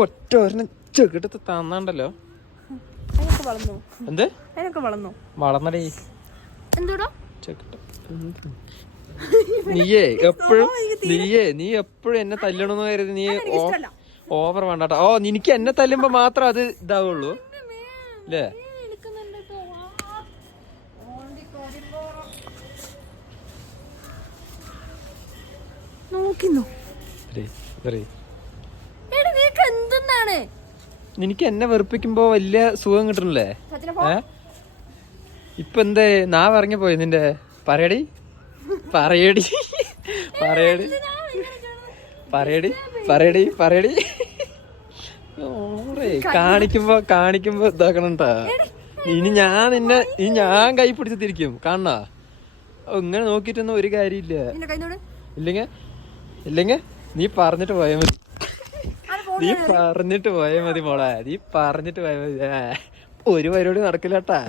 ഒറ്റ ഒരെണ്ണം ചെകിട്ടത്ത് തന്നാണ്ടല്ലോ. എന്ത് വളർന്നടേ ചെകിട്ട. നീ എപ്പോഴും എന്നെ തല്ലണമെന്ന് കരുതി നീ ഓവർ വേണ്ടാട്ടോ. ഓ നിനക്ക് എന്നെ തല്ലുമ്പോ മാത്രം അത് ഇതാവുള്ളൂ അല്ലേ? നിനക്ക് എന്നെ വെറുപ്പിക്കുമ്പോ വലിയ സുഖം കിട്ടണല്ലേ? ഇപ്പൊ എന്തേ നാ പറഞ്ഞ പോയി നിന്റെ പറയടി പറയടി പറയടി പറയടി പറയടി പറയടി. കാണിക്കുമ്പോ ഇതാക്കണട്ടാ. ഇനി ഞാൻ കൈ പിടിച്ച് തിരിക്കും കാണാ. ഇങ്ങനെ നോക്കിട്ടൊന്നും ഒരു കാര്യമില്ല. ഇല്ലെങ്കി നീ പറഞ്ഞിട്ട് പോയാ മതി. നീ പറഞ്ഞിട്ട് പോയാ മതി മോളെ. നീ പറഞ്ഞിട്ട് പോയാ മതി. ഒരു പരിപാടി നടക്കില്ലട്ടാ.